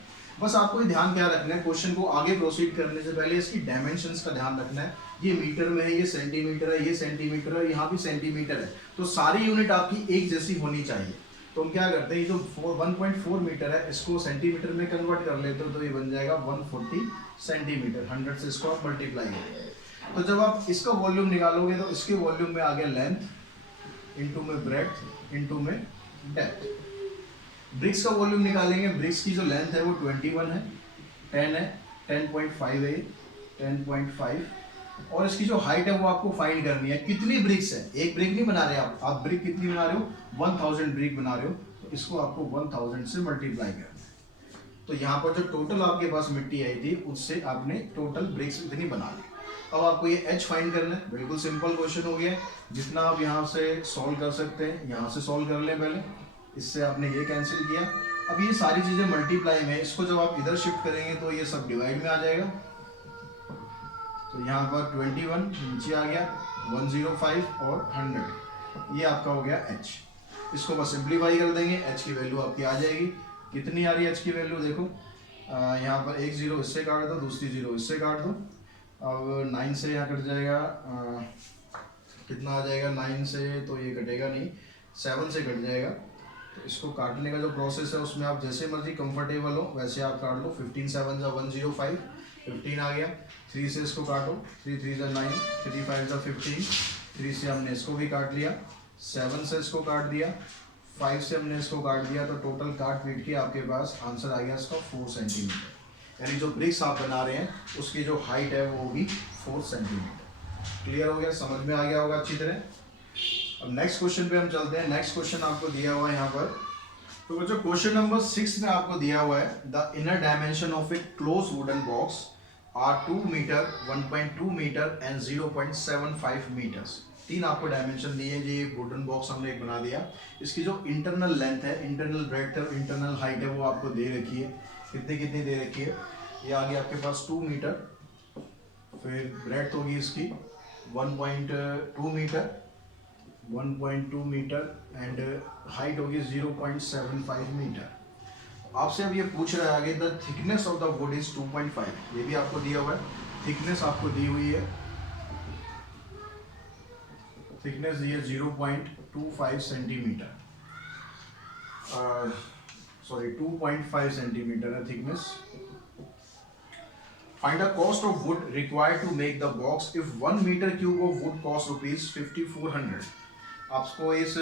बस आपको ये ध्यान क्या रखना है, क्वेश्चन को आगे प्रोसीड करने से पहले इसकी डायमेंशंस का ध्यान रखना है। ये मीटर में है, ये सेंटीमीटर है, ये सेंटीमीटर है, यहाँ भी सेंटीमीटर है, तो सारी यूनिट आपकी एक जैसी होनी चाहिए। तो हम क्या करते हैं, ये जो 1.4 मीटर है इसको सेंटीमीटर में कन्वर्ट कर लेते हो, तो ये बन जाएगा 140 सेंटीमीटर। 100 से इसको आप मल्टीप्लाई करेंगे, तो जब आप इसका वॉल्यूम निकालोगे तो इसके वॉल्यूम में आ गया लेंथ इंटू में ब्रेड्थ इंटू में डेप्थ। ब्रिक्स का वॉल्यूम निकालेंगे, ब्रिक्स की जो लेंथ है वो 21 है, 10 है, 10.5 है, 10.5, और इसकी जो हाइट है वो आपको फाइंड करनी है। कितनी ब्रिक्स है, एक ब्रिक नहीं बना रहे आप ब्रिक कितनी बना रहे हो, 1000 ब्रिक बना रहे हो, तो इसको आपको 1000 से मल्टीप्लाई करना है। तो यहाँ पर जो टोटल आपके पास मिट्टी आई थी उससे आपने टोटल ब्रिक्स इतनी बना ली। अब आपको ये h फाइंड करना है, बिल्कुल सिंपल क्वेश्चन हो गया। जितना आप यहाँ से सॉल्व कर सकते हैं यहाँ से सॉल्व कर लें पहले, इससे आपने ये कैंसिल किया। अब ये सारी चीजें मल्टीप्लाई में, इसको जब आप इधर शिफ्ट करेंगे तो ये सब डिवाइड में आ जाएगा। तो यहाँ पर 21 नीचे आ गया, 105 और 100, ये आपका हो गया h। इसको बस सिंप्लीफाई कर देंगे, h की वैल्यू आपकी आ जाएगी। कितनी आ रही है h की वैल्यू, देखो यहाँ पर एक जीरो इससे काट दो, दूसरी जीरो इससे काट दो। अब 9 से यहाँ कट जाएगा, कितना आ जाएगा 9 से, तो ये कटेगा नहीं, 7 से कट जाएगा। तो इसको काटने का जो प्रोसेस है उसमें आप जैसे मर्जी कंफर्टेबल हो वैसे आप काट लो। 15 7 जा 105, 15 आ गया। 3 से इसको काटो, 3 3 जा 9, 3 5 जा 15, 3 से हमने इसको भी काट लिया, 7 से इसको काट दिया, 5 से हमने इसको काट दिया। तो टोटल काट पीट के आपके पास आंसर आ गया इसका 4 सेंटीमीटर। यानी जो ब्रिक्स आप बना रहे हैं उसकी जो हाइट है वो होगी 4 सेंटीमीटर। क्लियर हो गया, समझ में आ गया होगा अच्छी तरह। अब नेक्स्ट क्वेश्चन पे हम चलते हैं। नेक्स्ट क्वेश्चन आपको दिया हुआ है यहाँ पर, तो बच्चों क्वेश्चन नंबर 6 में आपको दिया हुआ है the inner dimension of a close wooden box are 2 metre, 1.2 metre and 0.75 metres. 3 आपको डायमेंशन दिए हैं। ये वुडन बॉक्स हमने एक बना दिया, इसकी जो इंटरनल लेंथ है, इंटरनल ब्रेड्थ है, इंटरनल हाइट है वो आपको दे रखी है। कितनी कितनी दे रखी है, ये आ गया आपके पास 2 मीटर, फिर ब्रेड्थ होगी इसकी 1.2 मीटर, 1.2 मीटर एंड हाइट होगी 0.75 मीटर। आपसे अब ये पूछ रहा है आगे the thickness of the wood is 2.5, ये भी आपको दिया हुआ है। थिकनेस आपको दी हुई है, थिकनेस दी है 0.25 सेंटीमीटर, सॉरी 2.5 सेंटीमीटर है thickness. Find the cost of wood required to make the box if 1 metre cube of wood cost ₹5400। आपको इस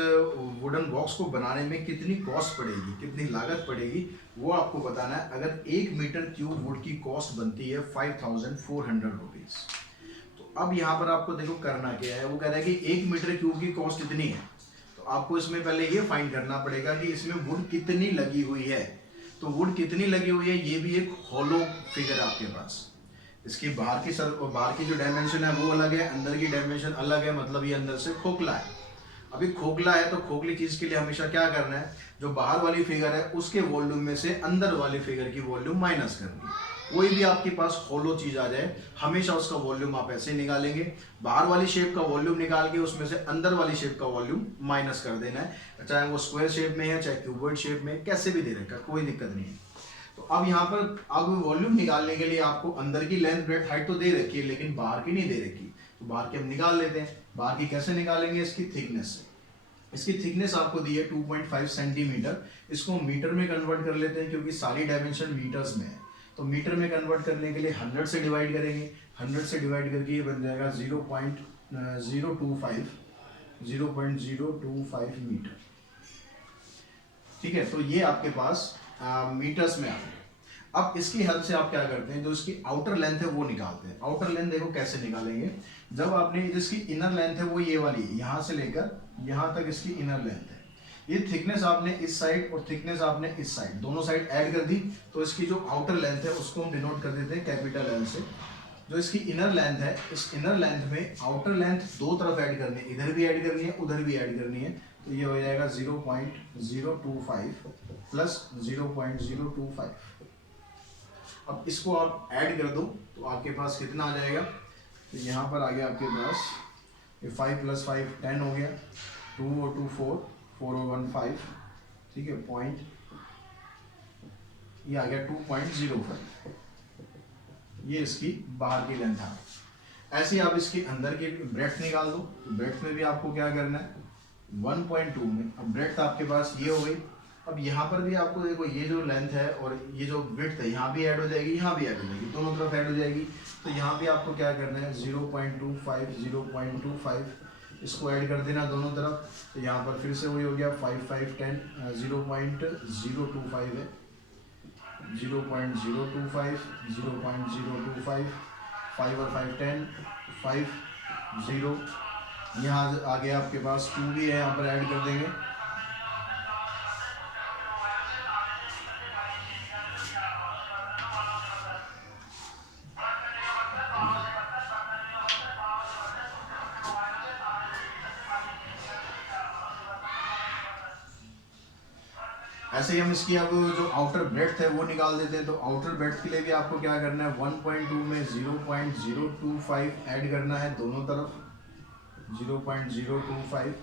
वुडन बॉक्स को बनाने में कितनी कॉस्ट पड़ेगी, कितनी लागत पड़ेगी, वो आपको बताना है। अगर 1 मीटर क्यूब वुड की कॉस्ट बनती है 5400 रुपीज। तो अब यहाँ पर आपको देखो करना क्या है, वो कह रहा है कि 1 मीटर क्यूब की कॉस्ट इतनी है, तो आपको इसमें पहले ये फाइंड करना पड़ेगा कि इसमें वुड कितनी लगी हुई है। तो वुड कितनी लगी हुई है, ये भी एक होलो फिगर आपके पास। इसकी बाहर की जो डायमेंशन है वो अलग है, अंदर की डायमेंशन अलग है, मतलब ये अंदर से खोखला है। अभी खोखला है तो खोखली चीज के लिए हमेशा क्या करना है, जो बाहर वाली फिगर है उसके वॉल्यूम में से अंदर वाली फिगर की वॉल्यूम माइनस करनी है। कोई भी आपके पास होलो चीज आ जाए हमेशा उसका वॉल्यूम आप ऐसे निकालेंगे, बाहर वाली शेप का वॉल्यूम निकाल के उसमें से अंदर वाली शेप का वॉल्यूम माइनस कर देना है, चाहे वो स्क्वायर शेप में है चाहे क्यूबॉइड शेप में, कैसे भी दे रखा है, कोई दिक्कत नहीं है। तो अब यहाँ पर अब वॉल्यूम निकालने के लिए आपको अंदर की लेंथ ब्रेड्थ हाइट तो दे रखी है लेकिन बाहर की नहीं दे रखी, तो बाहर की हम निकाल लेते हैं। बाहर की कैसे निकालेंगे, इसकी थिकनेस से। इसकी थिकनेस आपको दी है 2.5 सेंटीमीटर, इसको मीटर में कन्वर्ट कर लेते हैं क्योंकि सारी डायमेंशन मीटर्स में है। तो मीटर में कन्वर्ट करने के लिए 100 से डिवाइड करेंगे, 100 से डिवाइड करके ये बन जाएगा 0.025 मीटर। ठीक है, तो ये आपके पास मीटर्स में आ गए। अब इसकी हेल्प से आप क्या करते हैं, जो इसकी आउटर लेंथ है वो निकालते हैं। आउटर लेंथ देखो कैसे निकालेंगे, जब आपने जिसकी इनर लेंथ है वो ये वाली, यहाँ से लेकर यहाँ तक इसकी इनर लेंथ है। ये थिकनेस आपने इस साइड और थिकनेस आपने इस साइड, दोनों साइड ऐड कर दी, तो इसकी जो आउटर लेंथ है उसको हम डिनोट कर देते हैं कैपिटल एल से। जो इसकी इनर लेंथ है, इस इनर लेंथ में आउटर लेंथ दो तरफ ऐड करनी है, इधर भी ऐड करनी है उधर भी ऐड करनी है, तो ये हो जाएगा 0.025 प्लस 0.025। अब इसको आप ऐड कर दो तो आपके पास कितना आ जाएगा, तो यहाँ पर आ गया आपके पास ये 5 + 5 10 हो गया, 2 और 2 4, 4 और 1 5, ठीक है, पॉइंट ये आ गया 2.05, ये इसकी बाहर की लेंथ है। ऐसे ही आप इसके अंदर की ब्रेड्थ निकाल दो। ब्रेड्थ में भी आपको क्या करना है 1.2 में, अब ब्रेड्थ आपके पास ये हो गई। अब यहाँ पर भी आपको देखो ये जो लेंथ है और ये जो विड्थ है यहाँ भी ऐड हो जाएगी, यहाँ भी ऐड हो जाएगी, दोनों तरफ ऐड हो जाएगी। तो यहाँ भी आपको क्या करना है 0.25 0.25 इसको ऐड कर देना दोनों तरफ। तो यहाँ पर फिर से वही हो गया 5 5 10 0.025 है, 0.025 0.025 5 और 5 10 5 0। यहाँ आगे आपके पास 2 भी है, यहाँ पर ऐड कर देंगे। ऐसे ही हम इसकी अब जो आउटर ब्रेड्थ है वो निकाल देते हैं। तो आउटर ब्रेड्थ के लिए भी आपको क्या करना है 1.2 में 0.025 ऐड करना है दोनों तरफ, 0.025,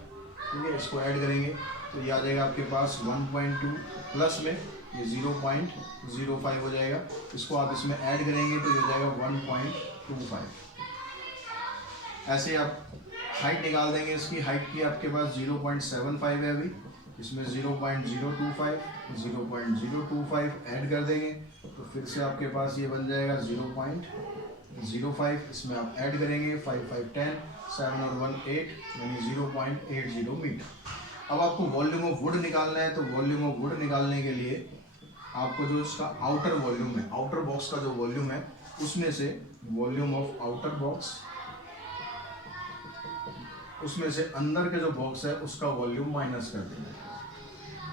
ठीक है। इसको ऐड करेंगे तो ये आ जाएगा आपके पास 1.2 प्लस में ये 0.05 हो जाएगा। इसको आप इसमें ऐड करेंगे तो ये हो जाएगा 1.25। ऐसे आप हाइट निकाल देंगे। इसकी हाइट की आपके पास 0.75 है अभी, इसमें 0.025 0.025 ऐड कर देंगे तो फिर से आपके पास ये बन जाएगा 0.05। इसमें आप ऐड करेंगे 5 5 10 7 और 1 8 यानी 0.80 मीटर। अब आपको वॉल्यूम ऑफ वुड निकालना है। तो वॉल्यूम ऑफ वुड निकालने के लिए आपको जो इसका आउटर वॉल्यूम है, आउटर बॉक्स का जो वॉल्यूम है उसमें से वॉल्यूम ऑफ आउटर बॉक्स, उसमें से अंदर के जो बॉक्स है उसका वॉल्यूम माइनस कर देना है।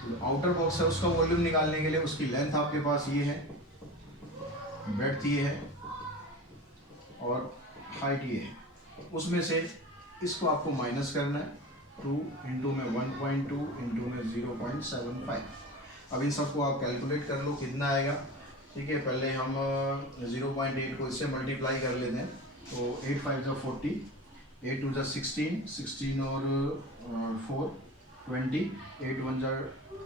तो आउटर बॉक्स है उसका वॉल्यूम निकालने के लिए उसकी लेंथ आपके पास ये है, ब्रेड्थ ये है और हाइट ये है, उसमें से इसको आपको माइनस करना है 2 इंटू में 1.2 इंटू में 0.75। अब इन सबको आप कैलकुलेट कर लो कितना आएगा, ठीक है। पहले हम 0.8 को इससे मल्टीप्लाई कर लेते हैं। तो 8 5 जो 40, 8 2 जा 16, 16 और 4 20, 8 1 जा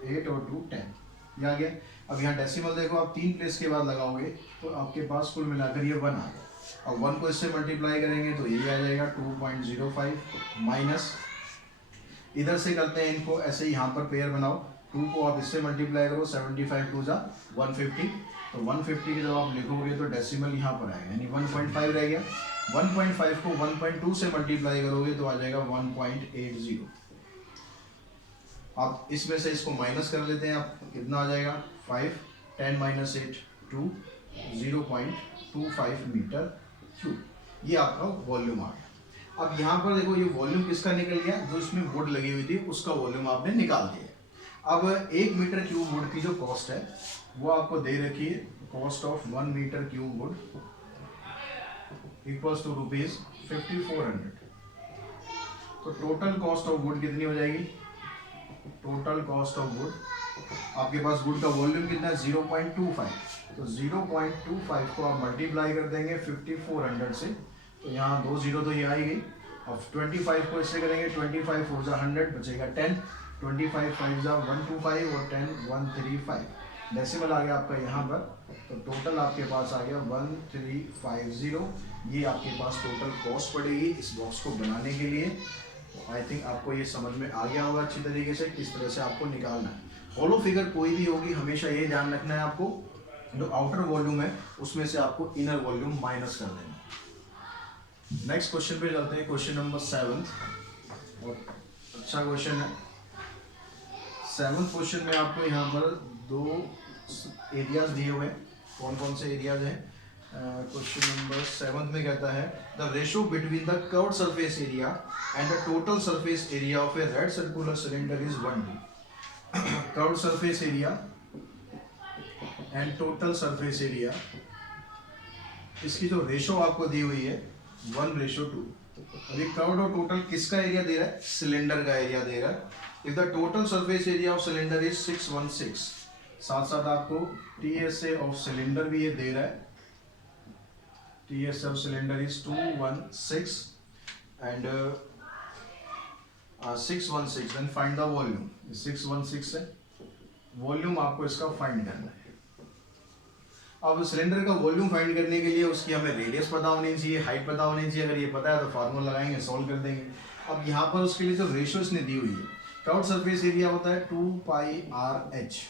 8 और 2 10, ये आ गया। अब यहाँ डेसिमल देखो आप 3 प्लेस के बाद लगाओगे तो आपके पास कुल मिलाकर ये 1 आ गया। अब 1 को इससे मल्टीप्लाई करेंगे तो ये आ जाएगा 2.05 माइनस, इधर से करते हैं इनको ऐसे ही, यहाँ पर पेयर बनाओ। 2 को आप इससे मल्टीप्लाई करो 75 2 जा 150, तो 150 के जब आप लिखोगे तो डेसिमल यहाँ पर आएगा यानी 1.5 रह गया। 1.5 को 1.2 से मल्टीप्लाई करोगे तो आ जाएगा 1.80। आप इसमें से इसको माइनस कर लेते हैं, आप कितना आ जाएगा 5 10 माइनस 8 2 0.25 मीटर क्यूब, ये आपका वॉल्यूम आ गया। अब यहाँ पर देखो ये वॉल्यूम किसका निकल गया, जो इसमें वुड लगी हुई थी उसका वॉल्यूम आपने निकाल दिया। अब 1 मीटर क्यूब वुड की जो कॉस्ट है वो आपको दे रखी है, cost of 1 metre cube wood equals to ₹5400। तो टोटल कॉस्ट ऑफ वुड कितनी हो जाएगी, टोटल कॉस्ट ऑफ वुड आपके पास वुड का वॉल्यूम कितना है 0.25, तो 0.25 को आप मल्टीप्लाई कर देंगे 5400 से, तो यहाँ 2 0 तो ये आ ही गई। अब 25 को इससे करेंगे 25 4 जा 100 बचेगा 10, 25 5 जा 125 और 10 135, डेसिमल आ गया आपका यहाँ पर। तो टोटल आपके पास आ गया 1350, ये आपके पास टोटल कॉस्ट पड़ेगी इस बॉक्स को बनाने के लिए। आई थिंक आपको ये समझ में आ गया होगा अच्छी तरीके से किस तरह से आपको निकालना है। हॉलो फिगर कोई भी होगी हमेशा ये ध्यान रखना है आपको, जो आउटर वॉल्यूम है उसमें से आपको इनर वॉल्यूम माइनस कर देना। नेक्स्ट क्वेश्चन पे चलते हैं, क्वेश्चन नंबर 7 और अच्छा क्वेश्चन है। 7th क्वेश्चन में आपको यहाँ पर 2 एरियाज दिए हुए हैं, कौन कौन से एरियाज हैं। क्वेश्चन नंबर 7 में कहता है the ratio between the curved surface area and the total surface area of A red circular cylinder is 1:2। Curved surface area and total surface area, इसकी जो रेशो आपको दी हुई है 1:2। अभी कर्व्ड और टोटल किसका एरिया दे रहा है, सिलेंडर का एरिया दे रहा है। If the total surface area of cylinder is 616, साथ साथ आपको TSA ऑफ सिलेंडर भी ये दे रहा है, TSA of cylinder is 216 and 616, then find the volume. 616 है वॉल्यूम, आपको इसका फाइंड करना है। अब सिलेंडर का वॉल्यूम फाइंड करने के लिए उसकी हमें रेडियस पता होनी चाहिए, हाइट पता होनी चाहिए। अगर ये पता है तो फार्मूला लगाएंगे, सॉल्व कर देंगे। अब यहाँ पर उसके लिए जो रेशियो इसने दी हुई है, कर्व्ड सरफेस एरिया होता है 2πr/h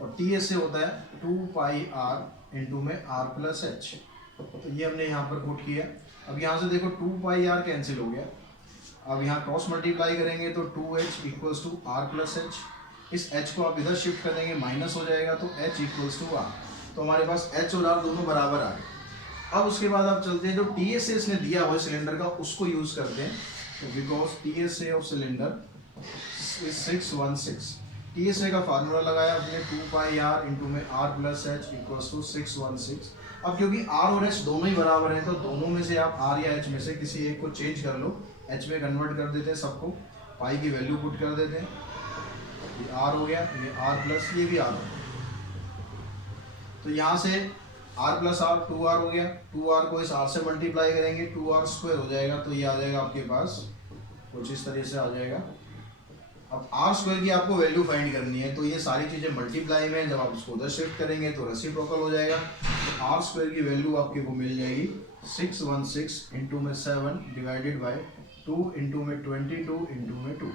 और टीएस से होता है 2πr इंटू में r+h। तो ये हमने यहाँ पर पुट किया। अब यहाँ से देखो 2πr कैंसिल हो गया। अब यहाँ क्रॉस मल्टीप्लाई करेंगे तो 2h इक्वल्स टू r+h। इस h को आप इधर शिफ्ट कर देंगे, माइनस हो जाएगा तो h इक्वल्स टू r। तो हमारे पास h और r दोनों बराबर आ गए। अब उसके बाद आप चलते हैं जो TSA इसने दिया हुआ है सिलेंडर का, उसको यूज करते हैं। तो because TSA of cylinder is 616। TSA का फार्मूला लगाया अपने 2πr इंटू में r+h इक्वल्स टू 616। अब क्योंकि r और h दोनों ही बराबर हैं तो दोनों में से आप r या h में से किसी एक को चेंज कर लो, h में कन्वर्ट कर देते हैं सबको, पाई की वैल्यू पुट कर देते हैं। ये r हो गया, ये r प्लस, ये भी r हो गया। तो यहाँ से r प्लस r 2r हो गया। 2r को इस r से मल्टीप्लाई करेंगे, 2r² हो जाएगा। तो ये आ जाएगा आपके पास कुछ इस तरह से आ जाएगा। अब r² की आपको वैल्यू फाइंड करनी है, तो ये सारी चीज़ें मल्टीप्लाई में, जब आप उसको उधर शिफ्ट करेंगे तो रेसिप्रोकल हो जाएगा। तो r² की वैल्यू आपके को मिल जाएगी 616 इंटू में 7 डिवाइडेड बाई 2 इंटू में 22 इंटू में 2।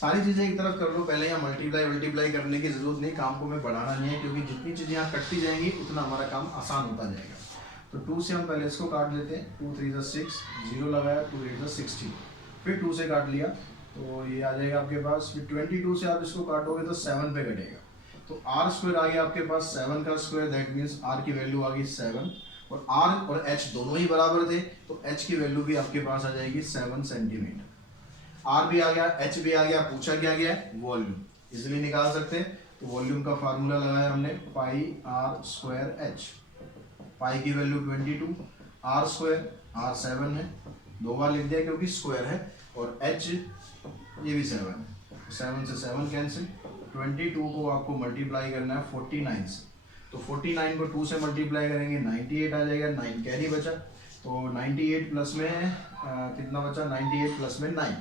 सारी चीज़ें एक तरफ कर लो, पहले यहाँ मल्टीप्लाई करने की जरूरत नहीं, काम को मैं बढ़ाना नहीं है, क्योंकि जितनी चीज़ें यहाँ कटती जाएंगी उतना हमारा काम आसान होता जाएगा। तो 2 से हम पहले इसको काट लेते हैं। 2 3 6, 0 लगाया, 2 8 16, फिर 2 से काट लिया तो ये आ जाएगा आपके पास। फिर 22 से आप इसको काटोगे तो 7 पे कटेगा। तो r² आ गया आपके पास 7 का स्क्वायर, दैट मीन्स r की वैल्यू आ गई 7। और r और h दोनों ही बराबर थे तो h की वैल्यू भी आपके पास आ जाएगी 7 सेंटीमीटर। r भी आ गया, h भी आ गया, पूछा क्या गया है वॉल्यूम, इजीली निकाल सकते हैं। तो वॉल्यूम का फार्मूला लगाया हमने πr²h। पाई की वैल्यू 22, r² r 7 है, 2 बार लिख दिया क्योंकि स्क्वायर है, और h ये भी 7 है, 7 से 7 कैंसिल। 22 को आपको मल्टीप्लाई करना है 49 से, तो 49 को 2 से मल्टीप्लाई करेंगे 98 आ जाएगा। 9 कैरी बचा, तो 98 प्लस में कितना बचा, 98 प्लस में 9,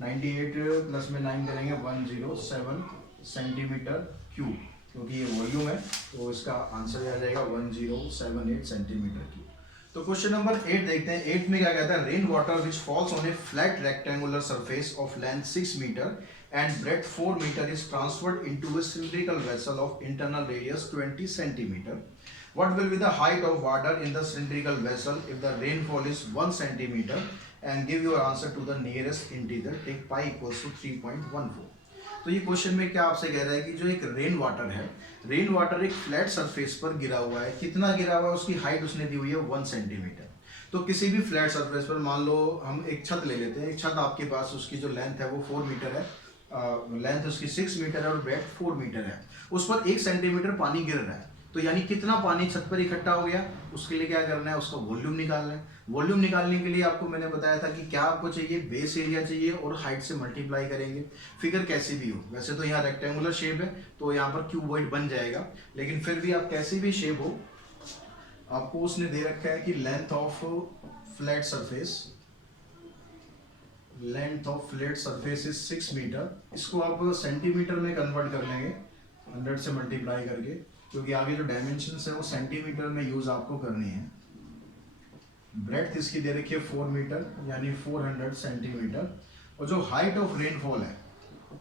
98 प्लस में 9 करेंगे 107 सेंटीमीटर क्यूब, क्योंकि ये वॉल्यूम है तो इसका आंसर आ जाएगा 1078 सेंटीमीटर क्यूब। तो क्वेश्चन नंबर 8 देखते हैं। 8 में क्या कहता है, rain water which falls on a flat rectangular surface of length 6 मीटर and breadth 4 meter is transferred into a cylindrical vessel of internal radius 20 centimeter. What will be the height of water in the cylindrical vessel if the rainfall is 1 centimeter? And give your answer to the nearest integer. Take pi equals to 3.14. तो ये क्वेश्चन में क्या आपसे कह रहा है कि जो एक रेन वाटर है, रेन वाटर एक फ्लैट सरफेस पर गिरा हुआ है। कितना गिरा हुआ है, उसकी हाइट उसने दी हुई है 1 सेंटीमीटर। तो किसी भी फ्लैट सरफेस पर, मान लो हम एक छत ले लेते हैं, एक छत आपके पास, उसकी जो लेंथ है वो 4 मीटर है, लेंथ उसकी 6 मीटर है और ब्रेड्थ 4 मीटर है। उस पर 1 सेंटीमीटर पानी गिर रहा है, तो यानी कितना पानी छत पर इकट्ठा हो गया, उसके लिए क्या करना है, उसका वॉल्यूम निकालना है। वॉल्यूम निकालने के लिए आपको मैंने बताया था कि क्या आपको चाहिए, बेस एरिया चाहिए और हाइट से मल्टीप्लाई करेंगे। फिगर कैसी भी हो, वैसे तो यहाँ रेक्टेंगुलर शेप है तो यहाँ पर क्यूबॉइड बन जाएगा, लेकिन फिर भी आप कैसी भी शेप हो, आपको उसने दे रखा है कि length of flat surface, length of flat surface is 6 metre. इसको आप सेंटीमीटर में कन्वर्ट कर लेंगे 100 से मल्टीप्लाई करके, क्योंकि आगे जो डायमेंशंस है वो सेंटीमीटर में यूज आपको करनी है। ब्रेड्थ इसकी दे रखी है 4 मीटर यानी 400 सेंटीमीटर। और जो हाइट ऑफ रेनफॉल है,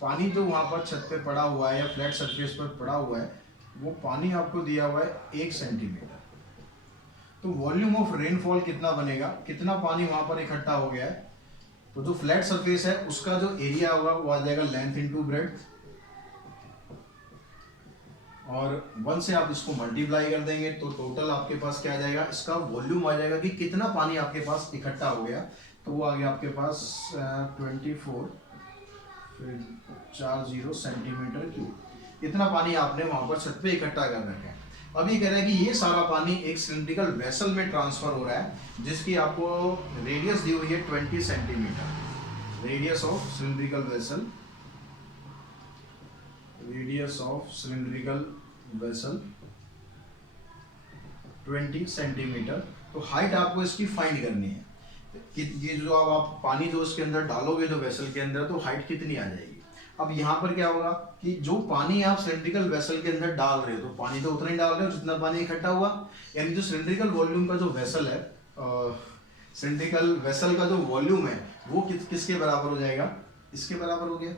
पानी जो वहाँ पर छत पे पड़ा हुआ है या फ्लैट सरफेस पर पड़ा हुआ है, वो पानी आपको दिया हुआ है 1 सेंटीमीटर। तो वॉल्यूम ऑफ रेनफॉल कितना बनेगा, कितना पानी वहाँ पर इकट्ठा हो गया है, तो जो फ्लैट सरफेस है उसका जो एरिया होगा वो आ जाएगा लेंथ इनटू ब्रेड्थ, और 1 से आप इसको मल्टीप्लाई कर देंगे तो टोटल आपके पास क्या आ जाएगा, इसका वॉल्यूम आ जाएगा कि कितना पानी आपके पास इकट्ठा हो गया। तो वो आ गया आपके पास 24 फिर 40 सेंटीमीटर क्यूब। इतना पानी आपने वहां पर छत पे इकट्ठा कर रखा है। अब ये कह रहा है कि ये सारा पानी एक सिलिंड्रिकल वेसल में ट्रांसफर हो रहा है, जिसकी आपको रेडियस दी हुई है 20 centimetre. Radius of cylindrical vessel, radius of cylindrical vessel 20 centimetre. तो हाइट आपको इसकी फाइंड करनी है कि ये जो आप पानी जो उसके अंदर डालोगे जो वेसल के अंदर, तो हाइट कितनी आ जाएगी। अब यहाँ पर क्या होगा कि जो पानी आप सिलिंड्रिकल वेसल के अंदर डाल रहे हो, तो पानी तो उतना ही डाल रहे हो जितना पानी इकट्ठा हुआ, यानी जो सिलिंड्रिकल वॉल्यूम का जो वेसल है, सिलिंड्रिकल वेसल का जो वॉल्यूम है वो किसके बराबर हो जाएगा, इसके बराबर हो गया।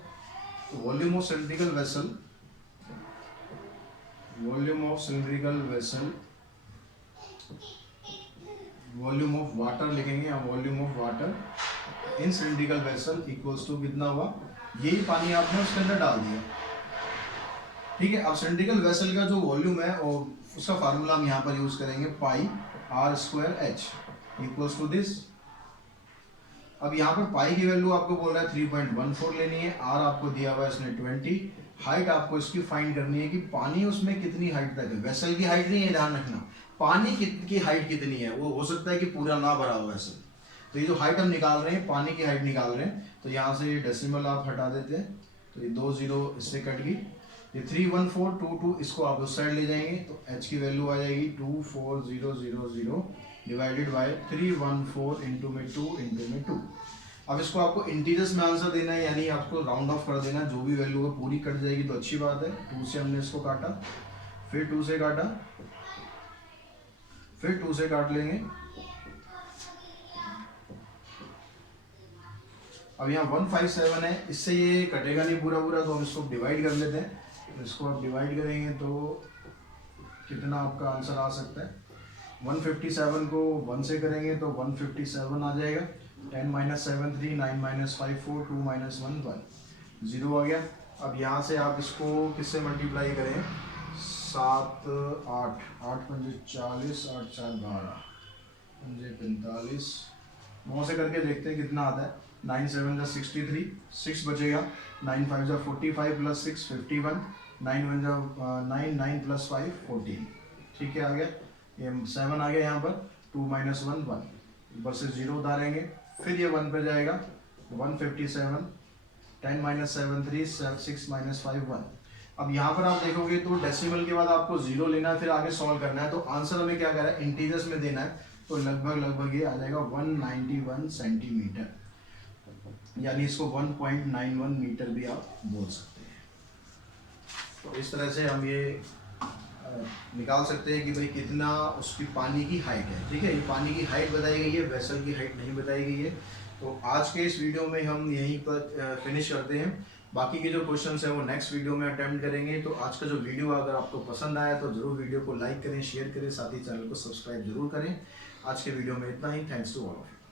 तो volume of cylindrical vessel, volume of cylindrical vessel, volume of water लिखेंगे, या volume of water in cylindrical vessel equals to कितना हुआ, यही पानी आपने उसके अंदर डाल दिया। ठीक है, अब सिलिंड्रिकल वेसल का जो वॉल्यूम है और उसका फार्मूला हम यहाँ पर यूज करेंगे, pi r square h equals to this. अब यहाँ पर पाई की वैल्यू आपको बोल रहा है 3.14 लेनी है, आर आपको दिया हुआ है इसने 20, हाइट आपको इसकी फाइंड करनी है कि पानी उसमें कितनी हाइट तक है, वेसल की हाइट नहीं है, ध्यान रखना, पानी की हाइट कितनी है, वो हो सकता है कि पूरा ना भरा हो वेसल। तो ये जो हाइट हम निकाल रहे हैं, पानी की हाइट निकाल रहे हैं, तो यहाँ से ये डेसिमल आप हटा देते हैं, तो ये 2 जीरो इससे कट गई, ये 31422 इसको आप उस साइड ले जाएंगे, तो h की वैल्यू आ जाएगी 24000 डिवाइडेड बाय 314 इंटू में 2। अब इसको आपको इंटीजर्स में आंसर देना है, यानी आपको राउंड ऑफ कर देना, जो भी वैल्यू है पूरी कट जाएगी तो अच्छी बात है। 2 से हमने इसको काटा, फिर 2 से काटा, फिर 2 से काट लेंगे। अब यहाँ 157 है, इससे ये कटेगा नहीं पूरा पूरा, तो हम इसको डिवाइड कर लेते हैं। इसको आप डिवाइड करेंगे तो कितना आपका आंसर आ सकता है, 157 को 1 से करेंगे तो 157 आ जाएगा, 10 माइनस 7 3, 9 माइनस 5 4, 2 माइनस 1 1, 0 आ गया। अब यहाँ से आप इसको किससे मल्टीप्लाई करें, 7 8 8 पंजे 40, 8 4 12, पंजे 45, 9 से करके देखते हैं कितना आता है, 9 7 जा 63, 6 बचेगा, 9 5 जा 45 प्लस 6 51, 9 1 जा 9, 9 प्लस 5 14। ठीक है, आ गया, ये 7 आ गया यहाँ पर, 2 माइनस 1 1, ऊपर से 0 उतारेंगे, फिर ये 1 पे जाएगा, 157, 10 माइनस 7 3, 6 माइनस 5 1। अब यहाँ पर आप देखोगे तो डेसिमल के बाद आपको 0 लेना है, फिर आगे सॉल्व करना है, तो आंसर हमें क्या कह रहा है, इंटीजर्स में देना है, तो लगभग ये आ जाएगा 191 सेंटीमीटर, यानी इसको 1.91 मीटर भी आप बोल सकते हैं। तो इस तरह से हम ये निकाल सकते हैं कि भाई कितना उसकी पानी की हाइट है। ठीक है, ये पानी की हाइट बताई गई है, वेसल की हाइट नहीं बताई गई है। तो आज के इस वीडियो में हम यहीं पर फिनिश करते हैं, बाकी के जो क्वेश्चंस हैं वो नेक्स्ट वीडियो में अटेम्प्ट करेंगे। तो आज का जो वीडियो अगर आपको पसंद आया तो जरूर वीडियो को लाइक करें, शेयर करें, साथ ही चैनल को सब्सक्राइब जरूर करें। आज के वीडियो में इतना ही, thanks to all of you.